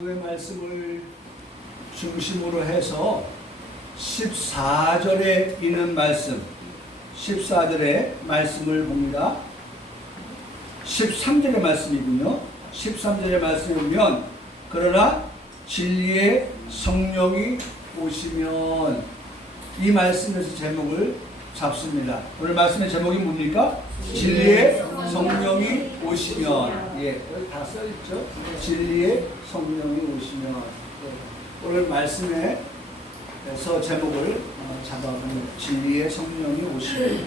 의 말씀을 중심으로 해서 14절에 있는 말씀, 14절의 말씀을 봅니다. 13절의 말씀이군요. 13절의 말씀을 보면 그러나 진리의 성령이 오시면, 이 말씀에서 제목을 잡습니다. 오늘 말씀의 제목이 뭡니까? 진리의 성령이 오시면. 예, 여기 다 써있죠? 진리의 성령이 오시면. 예, 오늘 말씀에서 제목을 잡아보는 진리의 성령이 오시면.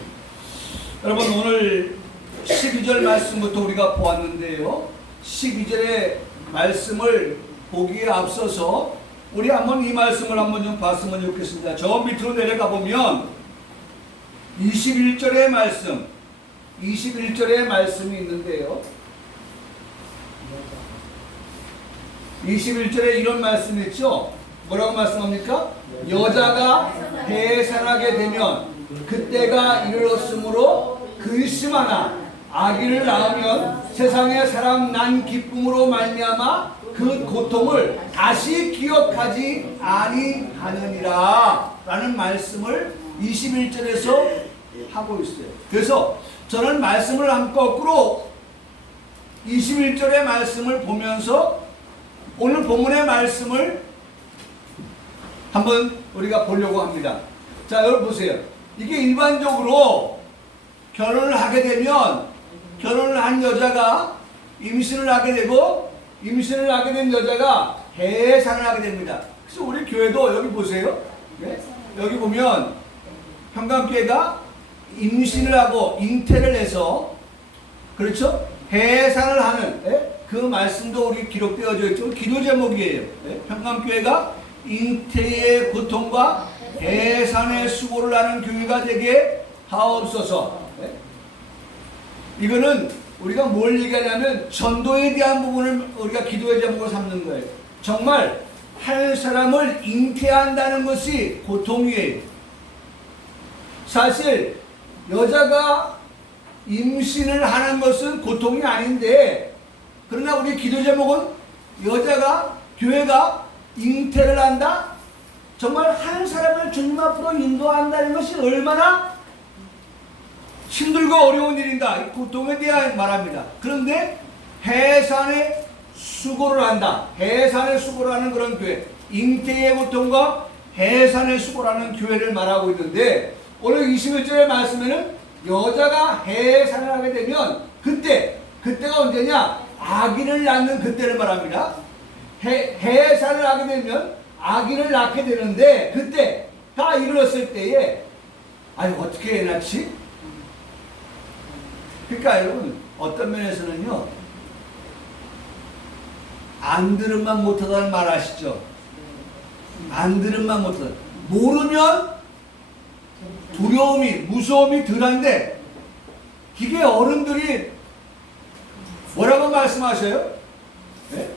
여러분, 오늘 12절 말씀부터 우리가 보았는데요. 12절의 말씀을 보기에 앞서서 우리 한번 이 말씀을 한번 좀 봤으면 좋겠습니다. 저 밑으로 내려가 보면 21절의 말씀, 21절의 말씀이 있는데요. 21절에 이런 말씀이 있죠. 뭐라고 말씀합니까? 여자가 해산하게 되면 그때가 이르렀으므로 근심하나 아기를 낳으면 세상에 사람 난 기쁨으로 말미암아 그 고통을 다시 기억하지 아니하느니라 라는 말씀을 21절에서 하고 있어요. 그래서 저는 말씀을 한 거꾸로 21절의 말씀을 보면서 오늘 본문의 말씀을 한번 우리가 보려고 합니다. 자, 여러분 보세요. 이게 일반적으로 결혼을 하게 되면 결혼을 한 여자가 임신을 하게 되고 임신을 하게 된 여자가 해산을 하게 됩니다. 그래서 우리 교회도 여기 보세요. 네? 여기 보면 평강교회가 임신을 하고 잉태를 해서, 그렇죠? 해산을 하는, 그 말씀도 우리 기록되어져 있죠. 기도 제목이에요. 평강교회가 잉태의 고통과 해산의 수고를 하는 교회가 되게 하옵소서. 이거는 우리가 뭘 얘기하냐면 전도에 대한 부분을 우리가 기도의 제목으로 삼는 거예요. 정말 한 사람을 잉태한다는 것이 고통이에요. 사실 여자가 임신을 하는 것은 고통이 아닌데, 그러나 우리 기도 제목은 여자가, 교회가 잉태를 한다? 정말 한 사람을 주님 앞으로 인도한다는 것이 얼마나 힘들고 어려운 일인가, 이 고통에 대한 말합니다. 그런데 해산의 수고를 한다, 해산의 수고를 하는 그런 교회, 잉태의 고통과 해산의 수고를 하는 교회를 말하고 있는데, 오늘 21절의 말씀에는 여자가 해산을 하게 되면 그때가 언제냐? 아기를 낳는 그때를 말합니다. 해산을 하게 되면 아기를 낳게 되는데, 그때 다 이르렀을 때에 아니 어떻게 낳지? 그러니까 여러분, 어떤 면에서는요, 안 들은만 못하다는 말 아시죠? 안 들은만 못하다. 모르면 두려움이, 무서움이 덜한데, 이게 어른들이 뭐라고 말씀하셔요? 네?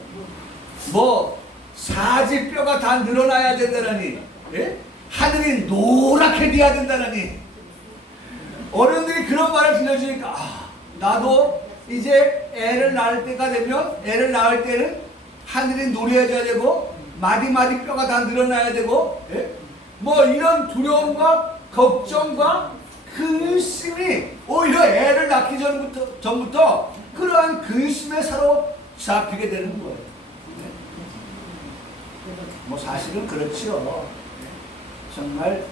뭐 사지뼈가 다 늘어나야 된다느니, 네? 하늘이 노랗게 돼야 된다느니, 어른들이 그런 말을 들려주니까 나도 이제 애를 낳을 때가 되면, 애를 낳을 때는 하늘이 노래져야 되고 마디마디 뼈가 다 늘어나야 되고, 네? 뭐 이런 두려움과 걱정과 근심이 오히려 애를 낳기 전부터 그러한 근심에 사로잡히게 되는 거예요. 네? 뭐 사실은 그렇지요. 정말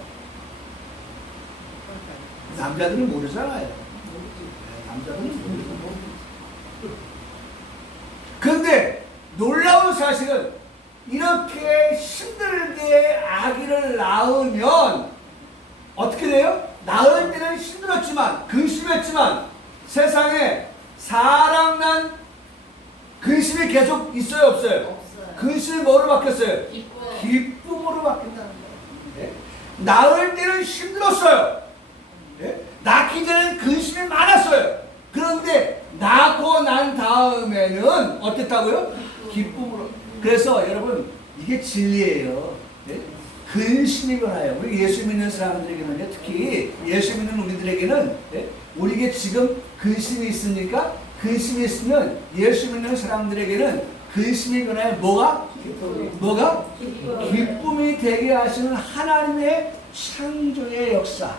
남자들은 모르잖아요. 남자들은 모르고. 그런데 놀라운 사실은 이렇게 힘들게 아기를 낳으면 어떻게 돼요? 낳을 때는 힘들었지만, 근심했지만, 세상에 사람 난 근심이 계속 있어요, 없어요? 없어요. 근심이 뭐로 바뀌었어요? 기쁨으로 바뀐다는 거예요. 네? 낳을 때는 힘들었어요. 네? 낳기 전에는 근심이 많았어요. 그런데 낳고 난 다음에는 어땠다고요? 기쁨으로. 그래서 여러분, 이게 진리예요. 네? 근심이 변화요. 우리 예수 믿는 사람들에게는, 특히 예수 믿는 우리들에게는, 우리에게 지금 근심이 있으니까, 근심이 있으면 예수 믿는 사람들에게는 근심이 그나야 뭐가? 뭐가? 기쁨이 되게 하시는 하나님의 창조의 역사,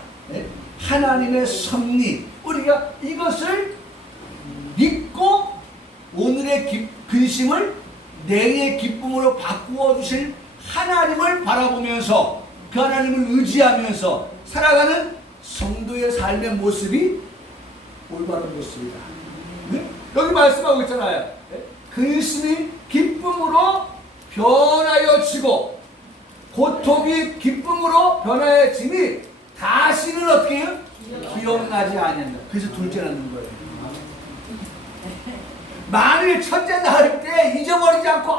하나님의 섭리, 우리가 이것을 믿고 오늘의 근심을 내일의 기쁨으로 바꾸어 주실 하나님을 바라보면서 그 하나님을 의지하면서 살아가는 성도의 삶의 모습이 올바른 모습이다. 네? 여기 말씀하고 있잖아요. 근심이 기쁨으로 변하여지고 고통이 기쁨으로 변하여지니 다시는 어떻게 해요? 기억나지 않는다. 그래서 둘째 낳는 거예요. 만일 첫째 낳을 때 잊어버리지 않고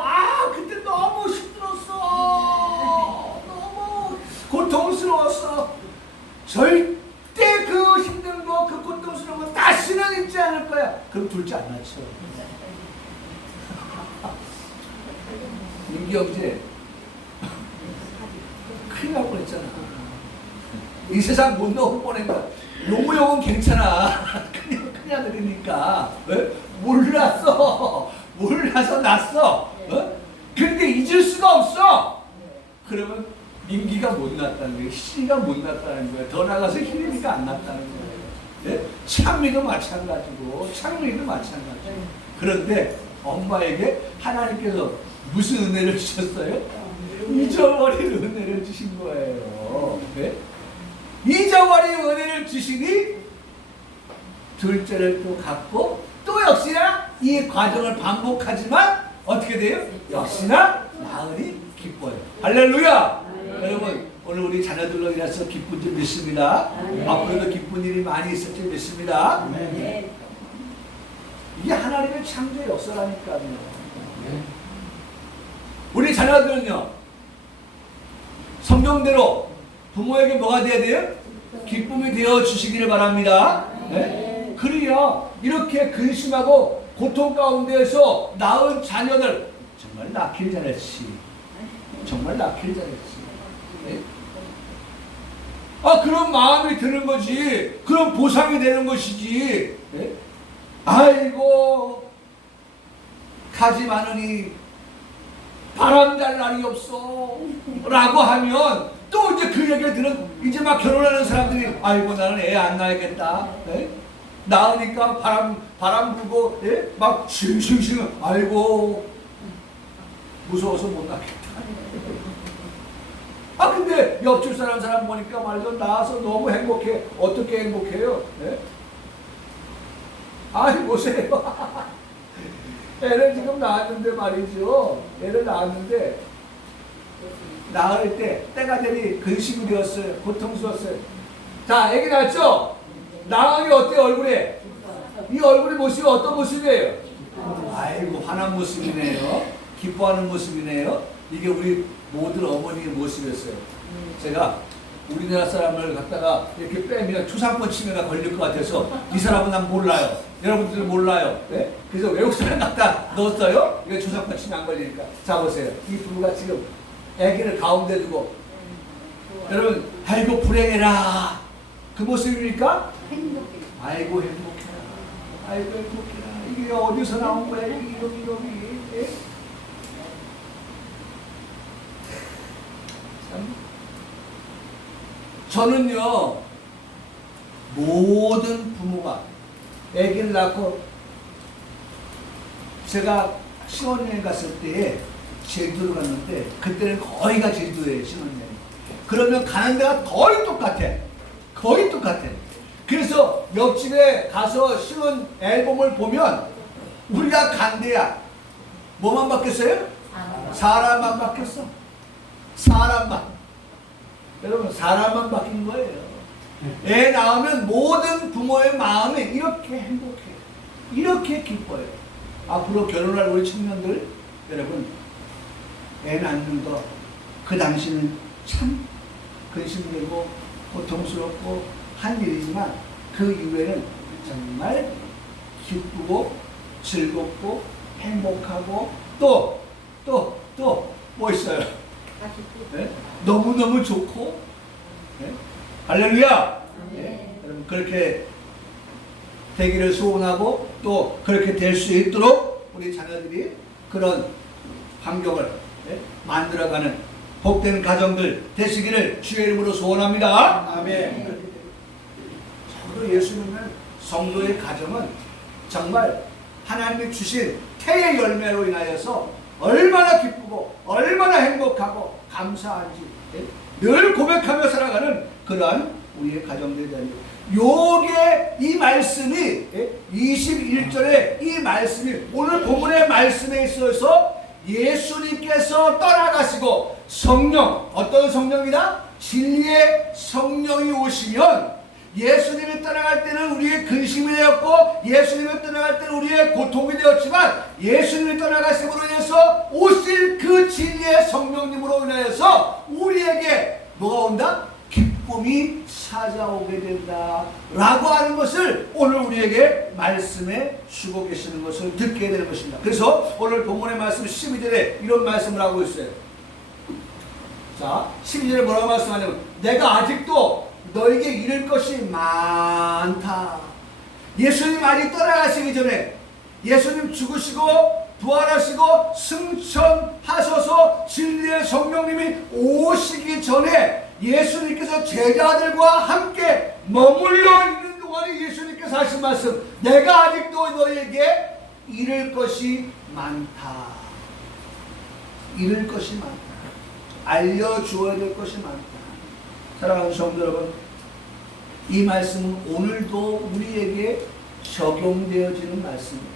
그때 너무 힘들었어, 너무 고통스러웠어, 절대 그 힘든 거, 그 고통스러운 거 다시는 잊지 않을 거야. 그럼 둘째 안 낳죠. 임기영재 큰일 날 뻔했잖아. 이 세상 못 나올 뻔했다. 용우형은 괜찮아. 큰일 아들이니까. 몰라서 났어. 근데 잊을 수가 없어. 그러면 민기가 못 났다는 거예요. 희리가 못 났다는 거예요. 더 나가서 희리가 안 났다는 거예요. 창미도 마찬가지고 창미도 마찬가지고. 그런데 엄마에게 하나님께서 무슨 은혜를 주셨어요? 잊어버린 은혜를 주신 거예요. 잊어버린 은혜를 주시니 둘째를 또 갖고 또 역시나 이 과정을 반복하지만 어떻게 돼요? 역시나 나으리 기뻐요. 할렐루야! 여러분 오늘 우리 자녀들로 인해서 기쁜 줄 믿습니다. 앞으로도 기쁜 일이 많이 있을 줄 믿습니다. 이게 하나님의 창조의 역사라니까요. 우리 자녀들은요, 성경대로 부모에게 뭐가 돼야 돼요? 기쁨이 되어 주시기를 바랍니다. 그래야 이렇게 근심하고 고통 가운데에서 낳은 자녀들 정말 낳길 잘했지. 정말 낳길 잘했지. 그런 마음이 드는 거지. 그런 보상이 되는 것이지. 아이고 가지 많으니 바람 잘 날이 없어 라고 하면 또 이제 그 얘기를 들은 이제 막 결혼하는 사람들이 아이고 나는 애 안 낳아야겠다. 낳으니까 바람 불고 막 싱싱싱 아이고 무서워서 못 낳겠다. 근데 옆집 사람 보니까 말도 낳아서 너무 행복해. 어떻게 행복해요? 보세요. 애를 지금 낳았는데 말이죠. 애를 낳았는데 낳을 때 때가 되니 근심이 되었어요. 고통스러웠어요. 자, 애기 낳았죠? 낳으니 어때요 얼굴에? 이 얼굴의 모습이 어떤 모습이에요? 아이고 환한 모습이네요. 기뻐하는 모습이네요. 이게 우리 모든 어머니의 모습이었어요. 제가 우리나라 사람을 갖다가 이렇게 빼면 초상권 침해가 걸릴 것 같아서 이 사람은 난 몰라요. 여러분들은 몰라요. 그래서 외국 사람 갖다 넣었어요. 이거 초상권 침해 안 걸리니까. 자 보세요. 이 부부가 지금 아기를 가운데 두고 여러분 아이고 불행해라 그 모습입니까? 아이고 행복해라. 아이고 행복해라. 이게 어디서 나온 거야? 이놈이. 저는요 모든 부모가 아기를 낳고 제가 신혼여행 갔을 때에 제주도를 갔는데 그때는 거의가 제주도예요. 신혼여행. 그러면 가는 데가 거의 똑같아. 그래서 옆집에 가서 신혼 앨범을 보면 우리가 간 데야 뭐만 바뀌었어요? 사람만 바뀌었어. 사람만. 여러분 사람만 바뀐 거예요. 애 낳으면 모든 부모의 마음이 이렇게 행복해요. 이렇게 기뻐요. 앞으로 결혼할 우리 청년들 여러분 애 낳는 거 그 당시는 참 근심되고 고통스럽고 한 일이지만 그 이후에는 정말 기쁘고 즐겁고 행복하고 또 뭐 있어요? 너무너무 좋고 할렐루야! 여러분 그렇게 되기를 소원하고 또 그렇게 될 수 있도록 우리 자녀들이 그런 환경을 만들어가는 복된 가정들 되시기를 주의 이름으로 소원합니다. 아멘. 저도 예수 믿는 성도의 가정은 정말 하나님이 주신 태의 열매로 인하여서 얼마나 기쁘고 얼마나 행복하고 감사한지 늘 고백하며 살아가는 그러한 우리의 가정들이 됩니다. 요게 이 말씀이 21절에 이 말씀이 오늘 본문의 말씀에 있어서 예수님께서 떠나가시고 성령, 어떤 성령이다? 진리의 성령이 오시면 예수님이 떠나갈 때는 우리의 근심이 되었고 예수님이 떠나갈 때는 우리의 고통이 되었지만 예수님이 떠나가심으로 인해서 오실 그 진리의 성령님으로 인하여서 우리에게 뭐가 온다? 기쁨이 찾아오게 된다 라고 하는 것을 오늘 우리에게 말씀해 주고 계시는 것을 듣게 되는 것입니다. 그래서 오늘 본문의 말씀 12절에 이런 말씀을 하고 있어요. 자, 12절에 뭐라고 말씀하냐면 내가 아직도 너에게 이를 것이 많다. 예수님 아직 떠나가시기 전에 예수님 죽으시고 부활하시고 승천하셔서 진리의 성령님이 오시기 전에 예수님께서 제자들과 함께 머물러 있는 동안에 예수님께서 하신 말씀, 내가 아직도 너에게 이를 것이 많다. 이를 것이 많다. 알려주어야 될 것이 많다. 사랑하는 성도 여러분, 이 말씀은 오늘도 우리에게 적용되어지는 말씀입니다.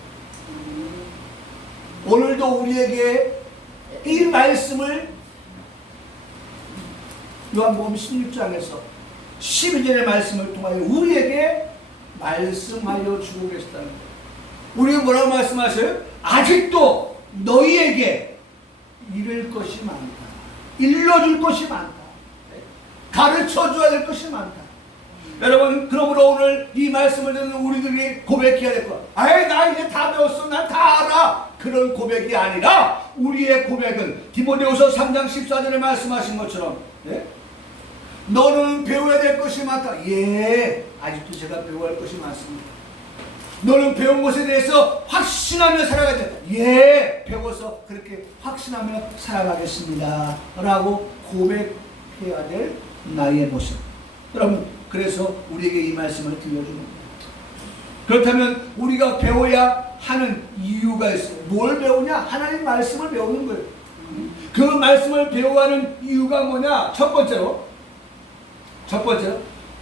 오늘도 우리에게 이 말씀을 요한복음 16장에서 12절의 말씀을 통하여 우리에게 말씀하여 주고 계시다는 거예요. 우리가 뭐라고 말씀하세요? 아직도 너희에게 이를 것이 많다. 일러줄 것이 많다. 가르쳐줘야 될 것이 많다. 여러분, 그러므로 오늘 이 말씀을 듣는 우리들이 고백해야 될 것. 아이, 나 이제 다 배웠어. 난 다 알아. 그런 고백이 아니라 우리의 고백은 디모데후서 3장 14절에 말씀하신 것처럼 너는 배워야 될 것이 많다. 예, 아직도 제가 배워야 할 것이 많습니다. 너는 배운 것에 대해서 확신하며 살아가야 돼. 예, 배워서 그렇게 확신하며 살아가겠습니다 라고 고백해야 될 나의 모습. 여러분, 그래서 우리에게 이 말씀을 들려주는 거예요. 그렇다면 우리가 배워야 하는 이유가 있어요. 뭘 배우냐? 하나님 말씀을 배우는 거예요. 그 말씀을 배워가는 이유가 뭐냐? 첫 번째로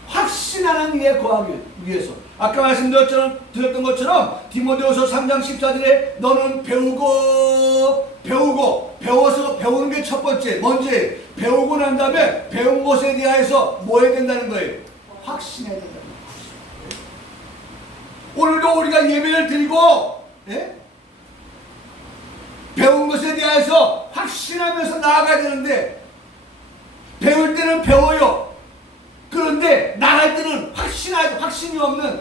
확신하는 일에 거하기 위해서. 아까 말씀드렸던 것처럼 디모데후서 3장 14절에 너는 배워서 배우는 게 첫 번째. 뭔지 배우고 난 다음에 배운 것에 대하여서 뭐 해야 된다는 거예요? 확신해야 된다는 거예요. 오늘도 우리가 예배를 드리고 배운 것에 대해서 확신하면서 나아가야 되는데, 배울 때는 배워요. 그런데 나갈 때는 확신이 없는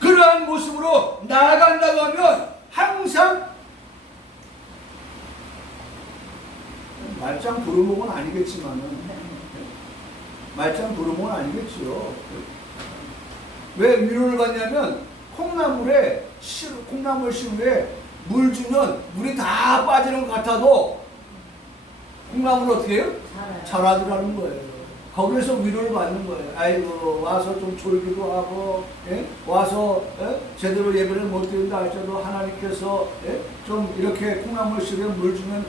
그러한 모습으로 나아간다고 하면 항상 말짱 도루묵은 아니겠지만은 말짱 도루묵은 아니겠지요. 왜 위로를 받냐면 콩나물 시루에 물 주면 물이 다 빠지는 것 같아도 콩나물을 어떻게 해요? 자라더라는 거예요. 거기에서 위로를 받는 거예요. 아이고, 와서 좀 졸기도 하고, 와서 제대로 예배를 못 드린다 할지라도 하나님께서 좀 이렇게 콩나물 시루에 물 주면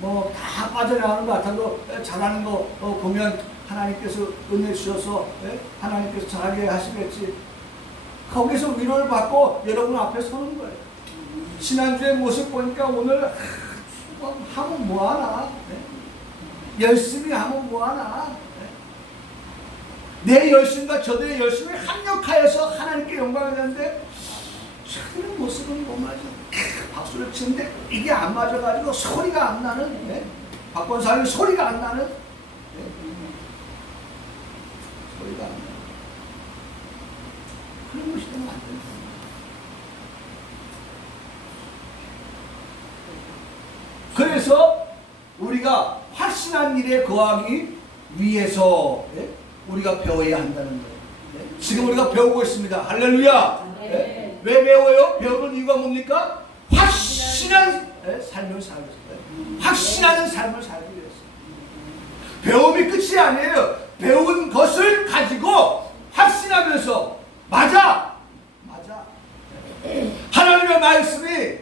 뭐 다 빠져나가는 것 같아도 잘하는 거 보면 하나님께서 은혜 주셔서 하나님께서 잘하게 하시겠지. 거기서 위로를 받고 여러분 앞에 서는 거예요. 지난주의 모습 보니까 오늘 하면 뭐하나, 열심히 하면 뭐하나, 내 열심과 저들의 열심이 합력하여서 하나님께 영광을 드리는데 저런 모습은 못 맞아. 박수를 치는데 이게 안 맞아가지고 소리가 안 나는, 박권사님 소리가 안 나는, 소리가 안 나는 그런 것이 되면 안 된다. 그래서 우리가 확신한 일에 거하기 위해서 우리가 배워야 한다는 거예요. 지금 우리가 배우고 있습니다. 할렐루야. 왜 배워요? 배우는 이유가 뭡니까? 확신 확신한 삶을 살고 있어요. 확신하는 삶을 살고 있어요. 배움이 끝이 아니에요. 배운 것을 가지고 확신하면서 맞아. 하나님의 말씀이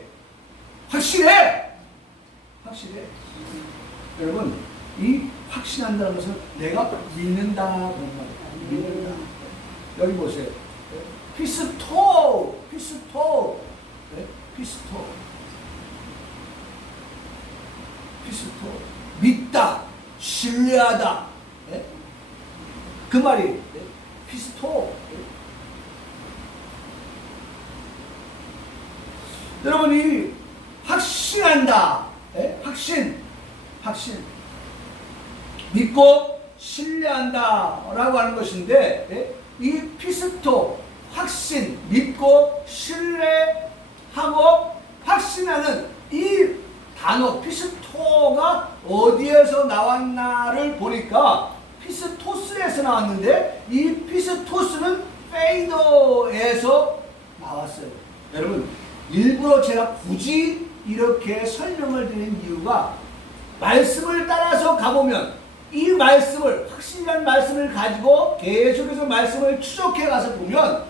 확실해. 여러분, 이 확신한다는 것은 내가 믿는다 그런 말이에요. 믿는다. 여기 보세요. 피스토. 믿다, 신뢰하다. 그 말이 피스토. 여러분이 확신한다. 확신. 믿고 신뢰한다 라고 하는 것인데, 이 피스토, 확신, 믿고 신뢰하고 확신하는 이 단어 피스토가 어디에서 나왔나를 보니까 피스토스에서 나왔는데, 이 피스토스는 페이더에서 나왔어요. 여러분, 일부러 제가 굳이 이렇게 설명을 드린 이유가, 말씀을 따라서 가보면 이 말씀을, 확실한 말씀을 가지고 계속해서 말씀을 추적해 가서 보면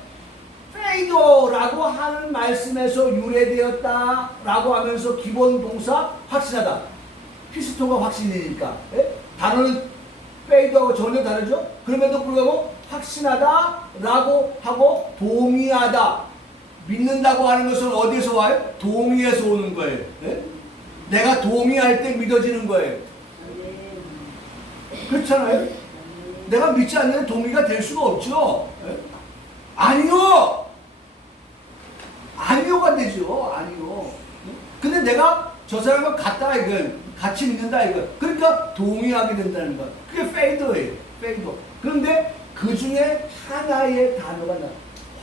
페이더라고 하는 말씀에서 유래되었다라고 하면서 기본 동사 확신하다. 피스토가 확신이니까. 단어는 페이더하고 전혀 다르죠? 그럼에도 불구하고 확신하다라고 하고 동의하다. 믿는다고 하는 것은 어디에서 와요? 동의에서 오는 거예요. 내가 동의할 때 믿어지는 거예요. 그렇잖아요? 내가 믿지 않는 동의가 될 수가 없죠. 아니요가 되죠. 아니요. 근데 내가 저 사람과 같다 이건, 같이 믿는다 이건, 그러니까 동의하게 된다는 것. 그게 페이더예요. 페이더. 그런데 그 중에 하나의 단어가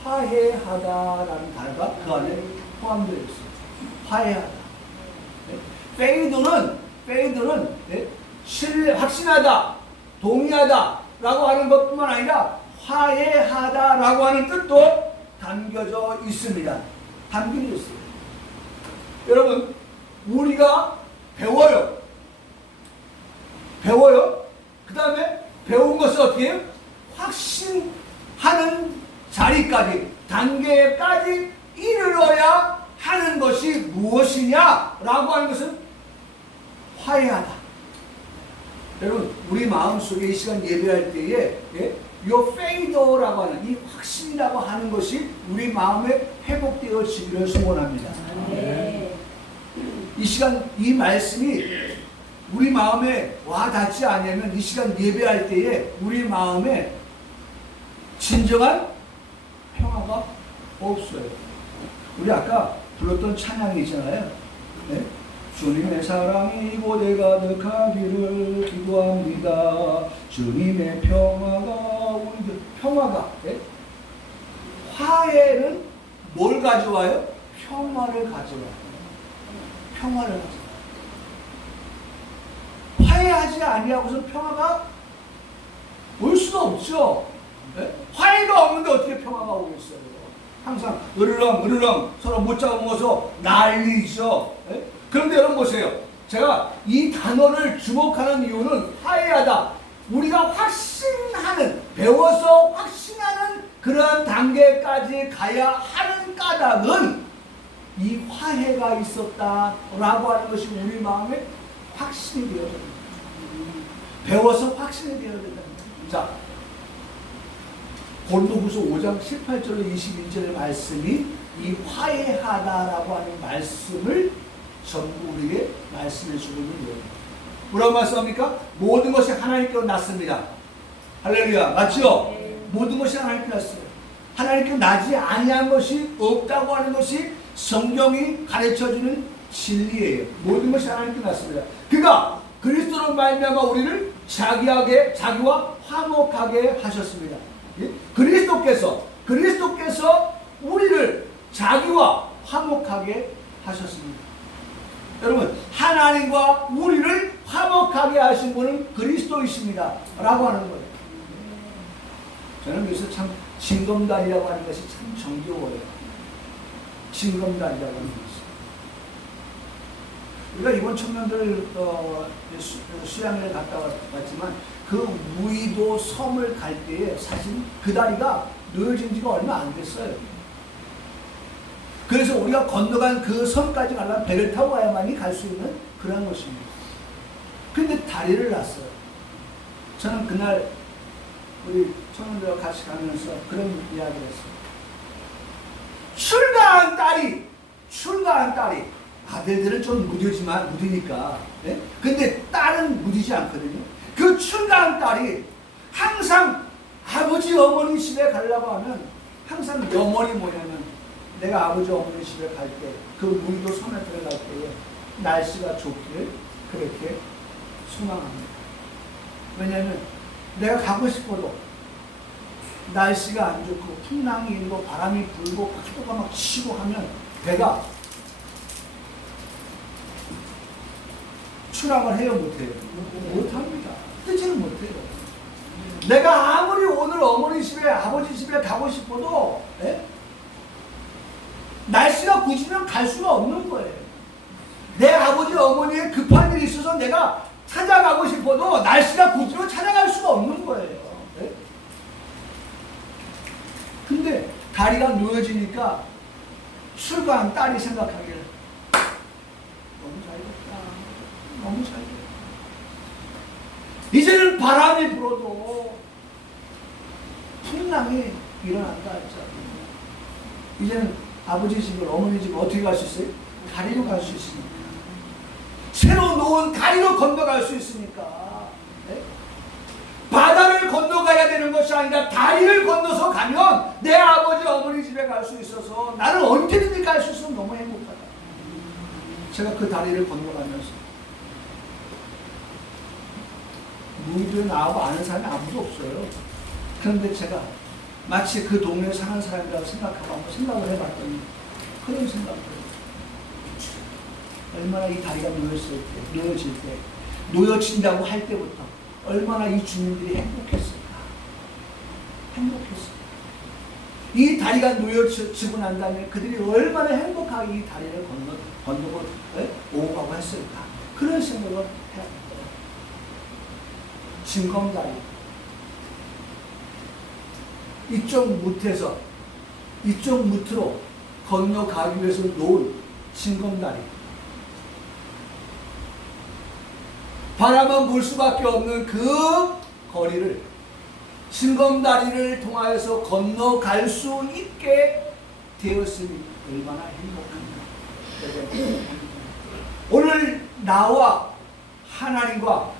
화해하다라는 단어가 그 안에 포함되어 있어요. 화해하다. 페이더는 확신하다, 동의하다 라고 하는 것뿐만 아니라 화해하다 라고 하는 뜻도 담겨져 있습니다. 담겨져 있어요. 여러분, 우리가 배워요. 그 다음에 배운 것을 어떻게 해요? 확신하는 자리까지, 단계까지 이르러야 하는 것이 무엇이냐라고 하는 것은 화해하다. 여러분, 우리 마음속에 이 시간 예배할 때에 이 페이더라고 하는, 이 확신이라고 하는 것이 우리 마음에 회복되어지기를 소원합니다. 이 시간 이 말씀이 우리 마음에 와닿지 않으면 이 시간 예배할 때에 우리 마음에 진정한 평화가 없어요. 우리 아까 불렀던 찬양이 있잖아요. 주님의 사랑이 이곳에 가득하기를 기도합니다. 주님의 평화가 화해는 뭘 가져와요? 평화를 가져와요. 화해하지 아니하고서 평화가 올 수도 없죠. 화해가 없는데 어떻게 평화가 오겠어요? 항상 으르렁 서로 못 잡아먹어서 난리죠. 그런데 여러분 보세요. 제가 이 단어를 주목하는 이유는 화해하다. 우리가 확신하는, 배워서 확신하는 그러한 단계까지 가야 하는 까닭은 이 화해가 있었다라고 하는 것이 우리 마음에 확신이 되어야 됩니다. 배워서 확신이 되어야 된다. 자, 고린도후서 5장 18절로 21절의 말씀이 이 화해하다라고 하는 말씀을 전부 우리에게 말씀해 주고 있는 거예요. 뭐라고 말씀합니까? 모든 것이 하나님께로 났습니다. 할렐루야. 맞죠? 모든 것이 하나님께로 났어요. 하나님께로 나지 아니한 것이 없다고 하는 것이 성경이 가르쳐주는 진리예요. 모든 것이 하나님께로 났습니다. 그가 그리스도로 말미암아 우리를 자기와 화목하게 하셨습니다. 그리스도께서 우리를 자기와 화목하게 하셨습니다. 여러분, 하나님과 우리를 화목하게 하신 분은 그리스도이십니다 라고 하는 거예요. 저는 여기서 참 징검다리라고 하는 것이 참 정겨워요. 징검다리라고 하는 것이. 우리가 이번 청년들 수양회를 갔다 왔지만 그 무의도 섬을 갈 때에 사실 그 다리가 놓여진 지가 얼마 안 됐어요. 그래서 우리가 건너간 그 섬까지 가려면 배를 타고 가야만이 갈 수 있는 그런 것입니다. 근데 다리를 놨어요. 저는 그날 우리 청년들과 같이 가면서 그런 이야기를 했어요. 출가한 딸이 아들들은 좀 무디니까. 네? 근데 딸은 무디지 않거든요. 그 출가한 딸이 항상 아버지 어머니 집에 가려고 하면 항상 염원이 뭐냐면 내가 아버지 어머니 집에 갈 때 그 무의도 섬에 들어갈 때에 날씨가 좋기를 그렇게 소망합니다. 왜냐하면 내가 가고 싶어도 날씨가 안 좋고 풍랑이 일고 바람이 불고 파도가 막 치고 하면 배가 출항을 해요, 못해요? 못합니다. 뜨지는 못해요. 내가 아무리 오늘 어머니 집에 아버지 집에 가고 싶어도 날씨가 굳으면 갈 수가 없는 거예요. 내 아버지 어머니의 급한 일이 있어서 내가 찾아가고 싶어도 날씨가 굳으면 찾아갈 수가 없는 거예요. 근데 다리가 놓여지니까 출가한 딸이 생각하기를 너무 잘됐다. 너무 잘됐다. 이제는 바람이 불어도 풍랑이 일어난다 했잖아요. 이제는 아버지 집을 어머니 집을 어떻게 갈 수 있어요? 다리로 갈 수 있으니까. 새로 놓은 다리로 건너갈 수 있으니까. 네? 바다를 건너가야 되는 것이 아니라 다리를 건너서 가면 내 아버지 어머니 집에 갈 수 있어서 나는 언제든지 갈 수 있으면 너무 행복하다. 제가 그 다리를 건너가면서 무의도에 나하고 아는 사람이 아무도 없어요. 그런데 제가 마치 그 동네에 사는 사람이라고 생각하고 한번 생각을 해봤더니 그런 생각을 해요. 얼마나 이 다리가 놓여질 때 놓여진다고 할 때부터 얼마나 이 주민들이 행복했을까. 행복했을까. 이 다리가 놓여지고 난 다음에 그들이 얼마나 행복하게 이 다리를 건너고 오고 가고 했을까. 그런 생각을 해야겠더라고요. 징검다리. 이쪽 무트에서 이쪽 무트로 건너가기 위해서 놓은 징검다리. 바람은 불 수밖에 없는 그 거리를 징검다리를 통하여서 건너갈 수 있게 되었으니 얼마나 행복한가. 오늘 나와 하나님과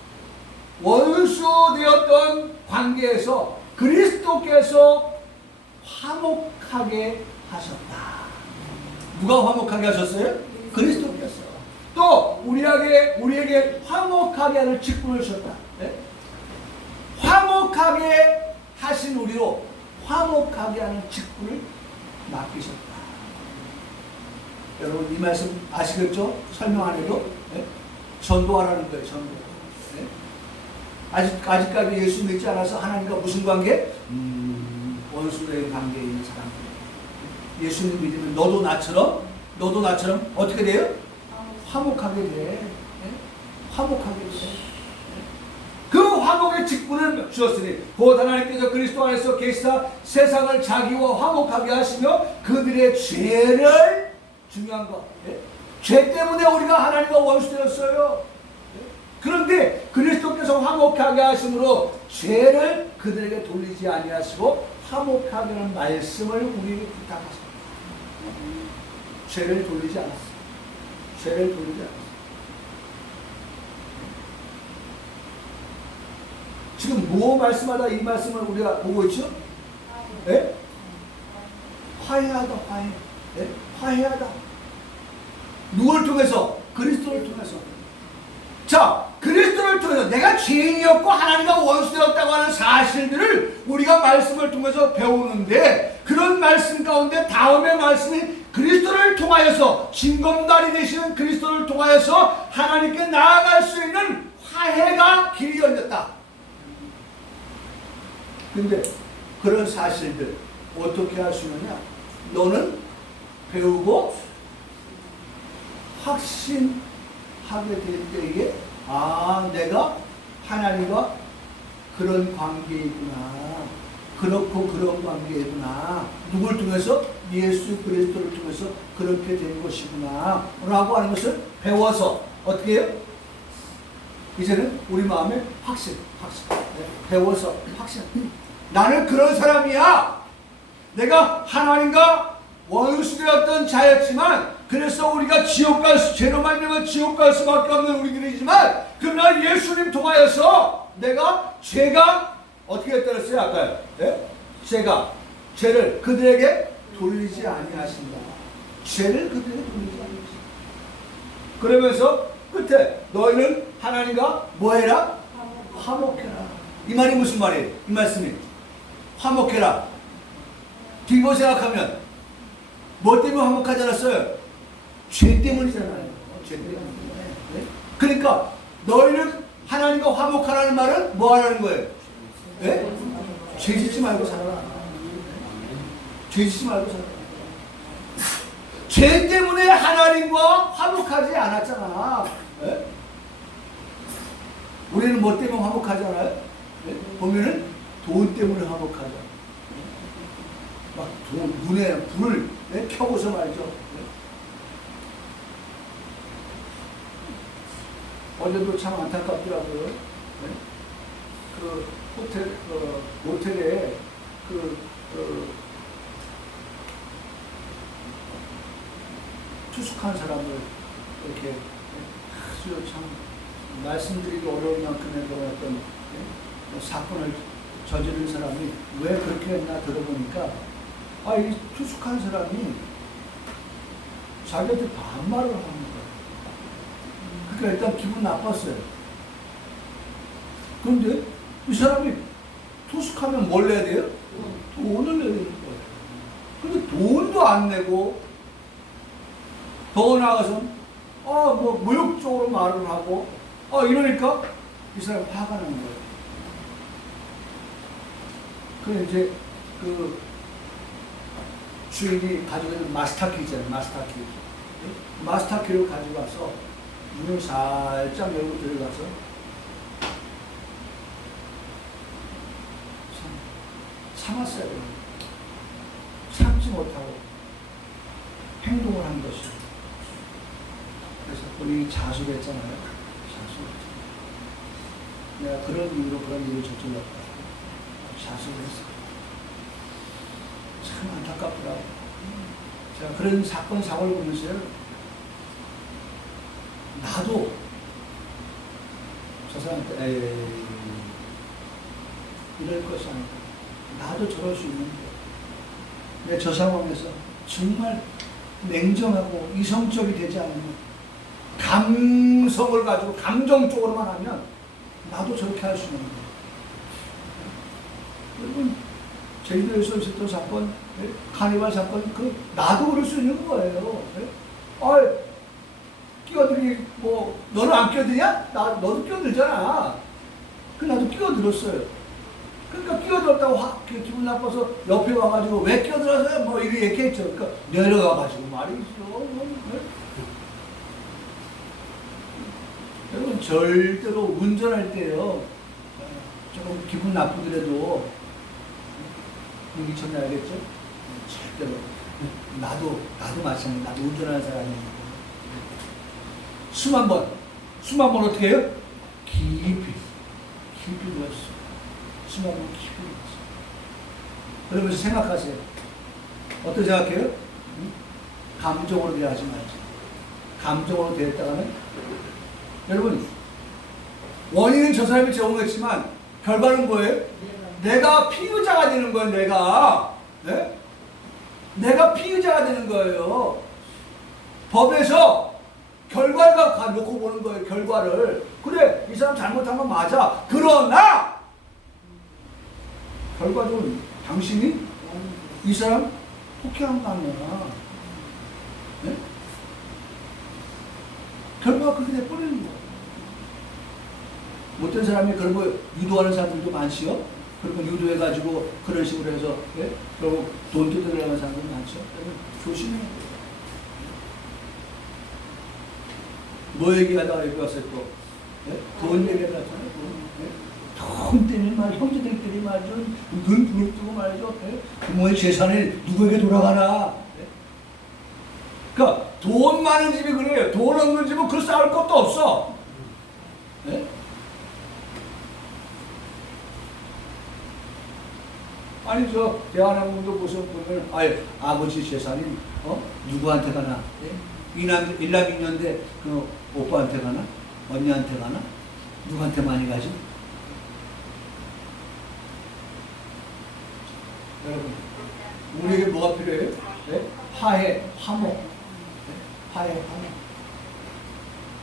원수되었던 관계에서 그리스도께서 화목하게 하셨다. 누가 화목하게 하셨어요? 그리스도께서. 또 우리에게 화목하게 하는 직분을 주셨다. 네? 화목하게 하신 우리로 화목하게 하는 직분을 맡기셨다. 여러분 이 말씀 아시겠죠? 설명 안 해도 네? 전도하라는 거예요. 전도. 네? 아직까지 예수 믿지 않아서 하나님과 무슨 관계? 원수된 관계에 있는 사람들. 예수님 믿으면 너도 나처럼 어떻게 돼요? 화목하게 돼. 네? 화목하게 돼. 그 화목의 직분을 주었으니 곧 하나님께서 그리스도 안에서 계시사 세상을 자기와 화목하게 하시며 그들의 죄를 중요한 거. 네? 죄 때문에 우리가 하나님과 원수되었어요. 네? 그런데 그리스도께서 화목하게 하심으로 죄를 그들에게 돌리지 아니하시고 화목하게 하는 말씀을 우리에게 부탁하십니다. 죄를 돌리지 않았어요. 죄를 돌리지 않았어요. 지금 뭐 말씀하다 이 말씀을 우리가 보고 있죠? 네? 화해하다, 화해. 네? 화해하다. 누굴 통해서? 그리스도를 통해서. 자, 그리스도를 통해서 내가 죄인이었고 하나님과 원수되었다고 하는 사실들을 우리가 말씀을 통해서 배우는데 그런 말씀 가운데 다음의 말씀이 그리스도를 통하여서 징검다리 되시는 그리스도를 통하여서 하나님께 나아갈 수 있는 화해가 길이 열렸다. 근데 그런 사실들 어떻게 할 수 있느냐? 너는 배우고 하게 될 때에 내가 하나님과 그런 관계이구나. 그렇고 그런 관계이구나. 누굴 통해서? 예수 그리스도를 통해서 그렇게 된 것이구나 라고 하는 것을 배워서 어떻게 해요? 이제는 우리 마음에 확신. 배워서 확신. 나는 그런 사람이야. 내가 하나님과 원수되었던 자였지만, 그래서 우리가 죄로 말미암아 지옥 갈 수밖에 없는 우리들이지만, 그러나 예수님 통하여서 죄가 어떻게 했다랬어요? 아까요. 네? 죄를 그들에게 돌리지 아니하신다. 죄를 그들에게 돌리지 아니하신다. 그러면서 끝에 너희는 하나님과 뭐해라? 화목해라. 이 말이 무슨 말이에요? 이 말씀이 화목해라. 뒤집어 생각하면 뭐 때문에 화목하지 않았어요? 죄 때문이잖아요. 죄 때문에. 네? 그러니까 너희는 하나님과 화목하라는 말은 뭐 하라는 거예요? 네? 죄 짓지 말고 살아라. 죄 짓지 말고 살아라. 죄 때문에 하나님과 화목하지 않았잖아. 네? 우리는 뭐 때문에 화목하지 않아요? 네? 보면은 돈 때문에 화목하죠. 막 눈에 불을 켜고서 말이죠. 어제도 참 안타깝더라고요. 그 모텔에 투숙한 사람을 이렇게 아주 참 말씀드리기 어려운 만큼의 그런 어떤 사건을 저지른 사람이 왜 그렇게 했나 들어보니까 이 투숙한 사람이 자기한테 반말을 하는 거예요. 그러니까 일단 기분 나빴어요. 그런데 이 사람이 투숙하면 뭘 내야 돼요? 돈을 내야 되는 거예요. 근데 돈도 안 내고 더 나아가서 뭐 모욕적으로 말을 하고 이러니까 이 사람이 화가 나는 거예요. 그래 이제 그 주인이 가지고 있는 마스터키 있잖아요. 마스터키를 가지고 와서 문을 살짝 열고 들어가서 참았어요. 참지 못하고 행동을 한 것이죠. 그래서 본인이 자수했잖아요. 내가 그런 이유로 그런 일을 저질렀다. 자수를 했어요. 참 안타깝더라고요. 제가 그런 사건, 사고를 보면서요. 나도 저 사람한테 이럴 것이 아니다. 나도 저럴 수 있는데. 근데 저 상황에서 정말 냉정하고 이성적이 되지 않으면, 감성을 가지고 감정적으로만 하면 나도 저렇게 할 수 있는 거예요. 여러분, 제주도에서 있었던 사건, 카니발 사건, 나도 그럴 수 있는 거예요. 끼어들기, 너는 안 끼어드냐? 너도 끼어들잖아. 나도 끼어들었어요. 그러니까 끼어들었다고 확 기분 나빠서 옆에 와가지고 왜 끼어들었어요? 이렇게 얘기했죠. 그러니까 내려가가지고 말이죠. 여러분, 절대로 운전할 때요, 조금 기분 나쁘더라도 여기 전에 알겠죠? 절대로. 나도 마찬가지. 나도 운전하는 사람이니까. 숨 한 번 어떻게 해요? 깊이 들었어. 숨 한 번 깊이 들었어. 그러면서 생각하세요. 어떻게 생각해요? 감정으로 대하지 말자. 감정으로 대했다가는, 여러분, 원인은 저 사람이 제공했지만 결과는 뭐예요? 내가 피의자가 되는 거예요. 내가 피의자가 되는 거예요. 법에서 결과가 놓고 보는 거예요. 결과를. 그래, 이 사람 잘못한 건 맞아. 그러나 결과적으로 당신이 이 사람 폭행한 거 아니야. 네? 결과가 그렇게 돼버리는 거야. 못된 사람이 그런 거 유도하는 사람들도 많지요. 그런 거 유도해가지고 그런 식으로 해서 결국 돈 뜯으려는 사람들 많죠. 조심해야 돼요. 뭐 얘기하다가 여기 와서 또 돈 얘기를 하잖아요. 돈 때문에 말 형제들끼리 말이죠. 눈 부릅뜨고 말이죠. 부모의 재산이 누구에게 돌아가나. 그러니까 돈 많은 집이 그래요. 돈 없는 집은 그 싸울 것도 없어. 아니 저 대한항공도 보면 아버지 재산이 누구한테 가나? 일남 2년대 그 오빠한테 가나? 언니한테 가나? 누구한테 많이 가지? 여러분, 우리에게 뭐가 필요해요? 화해, 화목. 화해, 화목.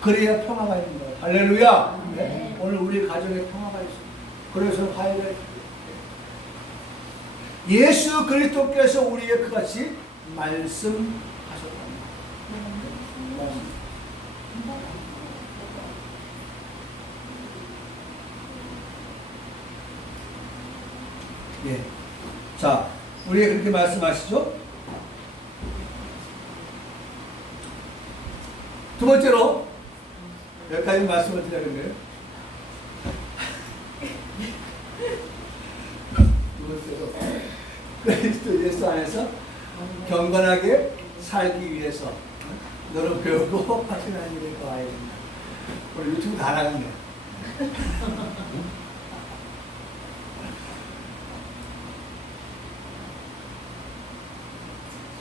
그래야 평화가 있는 거예요. 할렐루야! 오늘 우리 가정에 평화가 있어요. 그래서 화해가 있어요. 예수 그리스도께서 우리에게 그같이 말씀하셨답니다. 예. 자, 우리에게 그렇게 말씀하시죠? 두 번째로, 여기까지 말씀을 드리는 거예요. 두 번째로, 그리스도 예수 안에서 경건하게 살기 위해서 너는 배우고 확신하는 일을 더해야 된다. 오늘 유튜브 다 나갔네.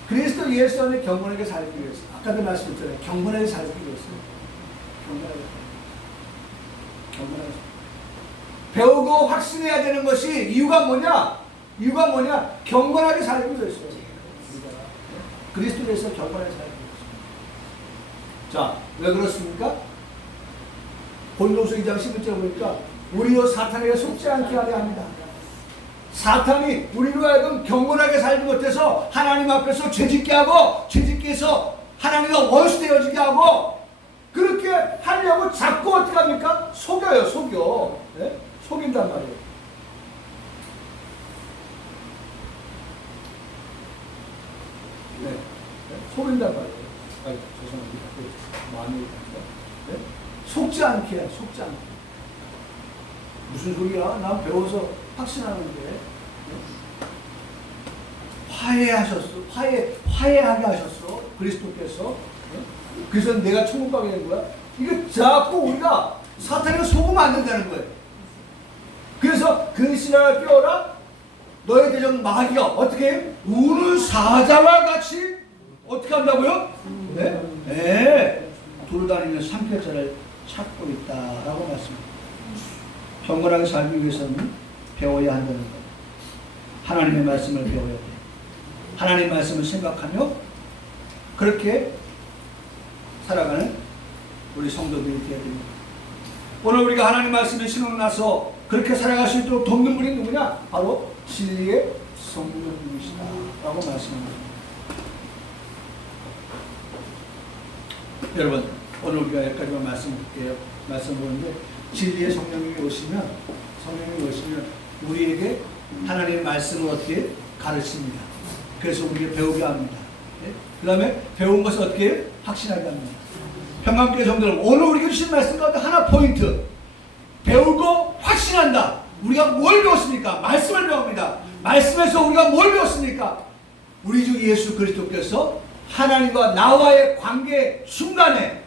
그리스도 예수 안에 경건하게 살기 위해서, 아까도 말씀드렸잖아요. 경건하게 살기 위해서. 경건하게. 배우고 확신해야 되는 것이 이유가 뭐냐? 경건하게 살기 위해서. 그리스도에서 경건하게 살기 위해서. 자, 왜 그렇습니까? 고린도후서 2장 11절 보니까 우리로 사탄에게 속지 않게 하려 합니다. 사탄이 우리로 하여금 경건하게 살지 못해서 하나님 앞에서 죄짓게 하고, 죄짓게 해서 하나님과 원수 되어지게 하고, 그렇게 하려고 자꾸 어떻게 합니까? 속여요, 속여. 네? 속인단 말이에요. 네. 속인단 말이에요. 죄송합니다. 많이 얘기합니다. 네? 속지 않게 해요, 속지 않게. 무슨 소리야? 난 배워서 확신하는데. 화해하셨어. 화해하게 하셨어. 그리스도께서. 그래서 내가 천국 가게 된 거야. 이거 자꾸 우리가 사탄에게 속으면 안 된다는 거예요. 그래서 근신하라 깨어라. 너의 대적 마귀가 어떻게 해? 우는 사자와 같이 어떻게 한다고요? 네. 돌아다니며 삼켜자를 찾고 있다라고 말씀합니다. 경건하게 살기 위해서는 배워야 한다는 거예요. 하나님의 말씀을 배워야 돼요. 하나님의 말씀을 생각하며 그렇게 살아가는 우리 성도들이 되어야 됩니다. 오늘 우리가 하나님 말씀에 신앙을 나서 그렇게 살아갈 수 있도록 돕는 분이 누구냐? 바로 진리의 성령님이시다 라고 말씀합니다. 여러분, 오늘 우리가 여기까지만 말씀드릴게요. 말씀 보는데, 진리의 성령님이 오시면 우리에게 하나님의 말씀을 어떻게 가르칩니다. 그래서 우리가 배우게 합니다. 네? 그 다음에 배운 것을 어떻게 확신하게 합니다. 평강교회 성도들, 오늘 우리가 주신 말씀 가운데 하나 포인트. 배우고 확신한다. 우리가 뭘 배웠습니까? 말씀을 배웁니다. 말씀에서 우리가 뭘 배웠습니까? 우리 주 예수 그리스도께서 하나님과 나와의 관계 순간에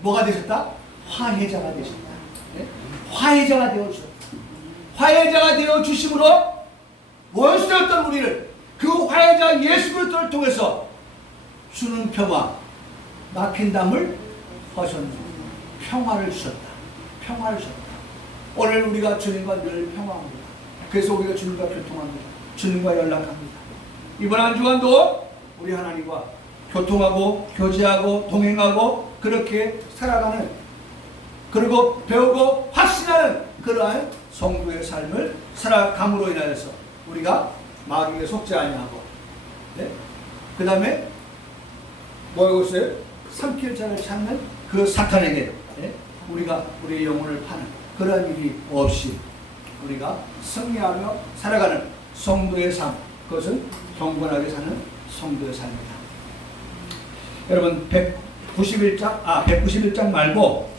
뭐가 되셨다? 화해자가 되셨다. 네? 화해자가 되어주셨다. 화해자가 되어주심으로 원수였던 우리를 그 화해자 예수 그리스도를 통해서 주는 평화, 막힌 담을 허셨네. 평화를 주셨다. 평화를 주셨다. 오늘 우리가 주님과 늘 평화합니다. 그래서 우리가 주님과 교통합니다. 주님과 연락합니다. 이번 한 주간도 우리 하나님과 교통하고 교제하고 동행하고 그렇게 살아가는, 그리고 배우고 확신하는 그러한 성도의 삶을 살아감으로 인하여서 우리가 마귀에 속지 아니하고, 네? 그 다음에 뭐라고 했어요? 삼킬 자를 찾는 그 사탄에게, 네? 우리가 우리의 영혼을 파는 그러한 일이 없이 우리가 승리하며 살아가는 성도의 삶, 그것은 경건하게 사는 성도의 삶입니다. 여러분, 191장 말고